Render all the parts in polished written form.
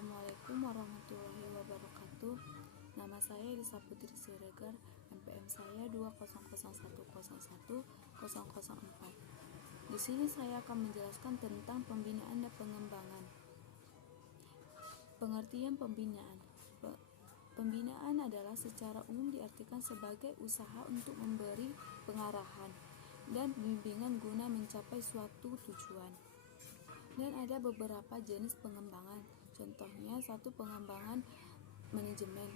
Assalamualaikum warahmatullahi wabarakatuh. Nama saya Elisa Putri Siregar, NPM saya 200101004. Di sini saya akan menjelaskan tentang pembinaan dan pengembangan. Pengertian pembinaan. Pembinaan adalah secara umum diartikan sebagai usaha untuk memberi pengarahan dan bimbingan guna mencapai suatu tujuan. Dan ada beberapa jenis pengembangan. Contohnya, satu, pengembangan manajemen.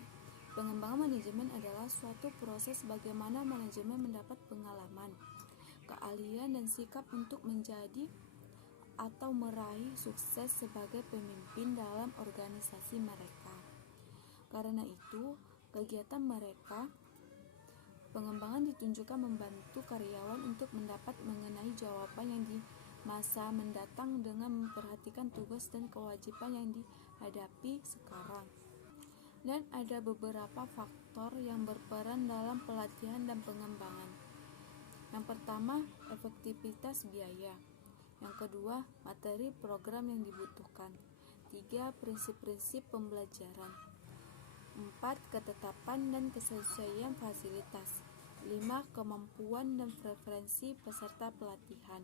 Pengembangan manajemen adalah suatu proses bagaimana manajemen mendapat pengalaman, keahlian dan sikap untuk menjadi atau meraih sukses sebagai pemimpin dalam organisasi mereka. Karena itu, kegiatan mereka pengembangan ditunjukkan membantu karyawan untuk mendapat mengenai jawaban yang di masa mendatang dengan memperhatikan tugas dan kewajiban yang dihadapi sekarang. Dan ada beberapa faktor yang berperan dalam pelatihan dan pengembangan. Yang pertama, efektivitas biaya. Yang kedua, materi program yang dibutuhkan. 3, prinsip-prinsip pembelajaran. 4, ketetapan dan kesesuaian fasilitas. 5, kemampuan dan preferensi peserta pelatihan.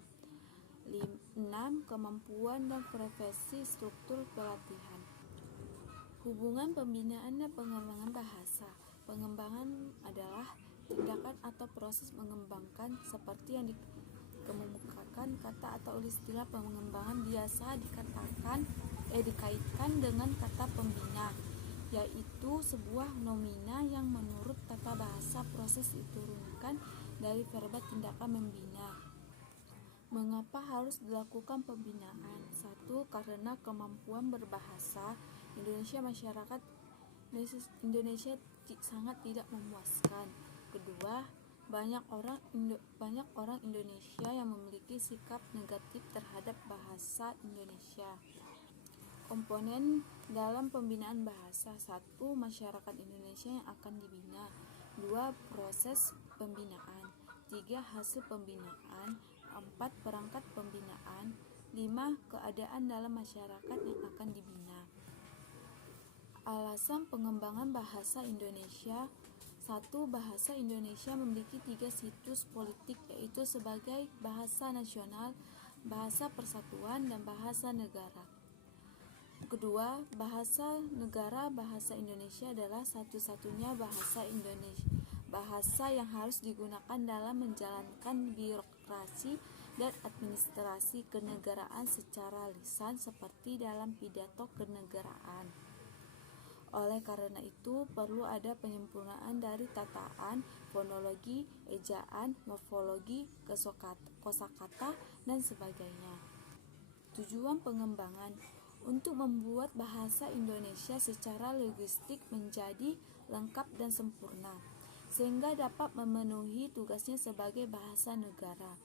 6, kemampuan dan preferensi struktur pelatihan. Hubungan pembinaan dan pengembangan bahasa. Pengembangan adalah tindakan atau proses mengembangkan seperti yang dikemukakan kata atau istilah pengembangan biasa dikaitkan dengan kata pembina, yaitu sebuah nomina yang menurut tata bahasa proses diturunkan dari verba tindakan membina. Mengapa harus dilakukan pembinaan? 1. Karena kemampuan berbahasa masyarakat Indonesia sangat tidak memuaskan. Kedua, banyak orang Indonesia yang memiliki sikap negatif terhadap bahasa Indonesia. Komponen dalam pembinaan bahasa. 1. Masyarakat Indonesia yang akan dibina. 2. Proses pembinaan. 3. Hasil pembinaan. 4. Perangkat pembinaan. 5. Keadaan dalam masyarakat yang akan dibina. Alasan pengembangan bahasa Indonesia. 1. Bahasa Indonesia memiliki 3 situs politik, yaitu sebagai bahasa nasional, bahasa persatuan, dan bahasa negara. Kedua, bahasa negara. Bahasa Indonesia adalah satu-satunya bahasa yang harus digunakan dalam menjalankan birokrasi dan administrasi kenegaraan secara lisan seperti dalam pidato kenegaraan. Oleh karena itu, perlu ada penyempurnaan dari tataan, fonologi, ejaan, morfologi, kosakata, dan sebagainya. Tujuan pengembangan untuk membuat bahasa Indonesia secara linguistik menjadi lengkap dan sempurna, sehingga dapat memenuhi tugasnya sebagai bahasa negara.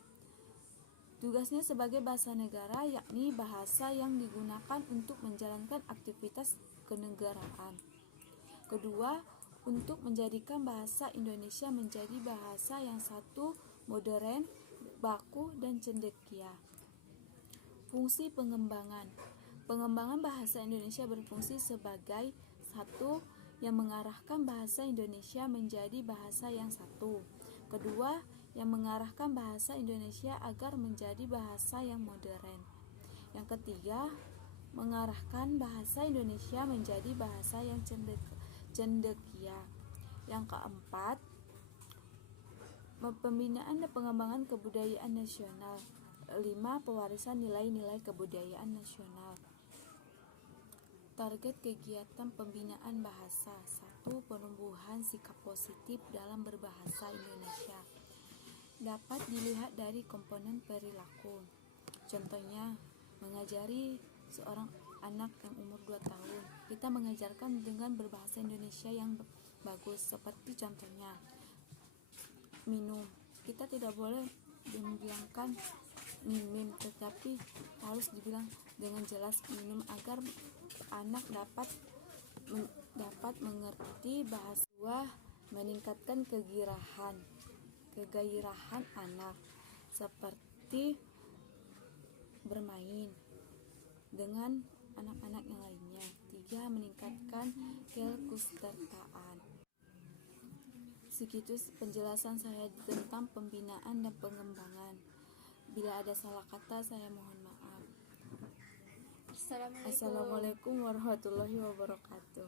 Tugasnya sebagai bahasa negara yakni bahasa yang digunakan untuk menjalankan aktivitas kenegaraan. Kedua, untuk menjadikan bahasa Indonesia menjadi bahasa yang satu, modern, baku, dan cendekia. Fungsi pengembangan. Pengembangan bahasa Indonesia berfungsi sebagai 1. Yang mengarahkan bahasa Indonesia menjadi bahasa yang satu. Kedua, yang mengarahkan bahasa Indonesia agar menjadi bahasa yang modern. Yang ketiga, mengarahkan bahasa Indonesia menjadi bahasa yang cendekia. Yang keempat, pembinaan dan pengembangan kebudayaan nasional. 5. Pewarisan nilai-nilai kebudayaan nasional. Target kegiatan pembinaan bahasa. 1. Penumbuhan sikap positif dalam berbahasa Indonesia. Dapat dilihat dari komponen perilaku. Contohnya, mengajari seorang anak yang umur 2 tahun. Kita mengajarkan dengan berbahasa Indonesia yang bagus. Seperti contohnya, minum. Kita tidak boleh dibilangkan minum, tetapi harus dibilang dengan jelas minum agar anak dapat mengerti bahasa. 2. Meningkatkan kegairahan anak, seperti bermain dengan anak-anak yang lainnya. 3. Meningkatkan keikutsertaan. Segitu penjelasan saya tentang pembinaan dan pengembangan. Bila ada salah kata, saya mohon maaf. Assalamualaikum warahmatullahi wabarakatuh.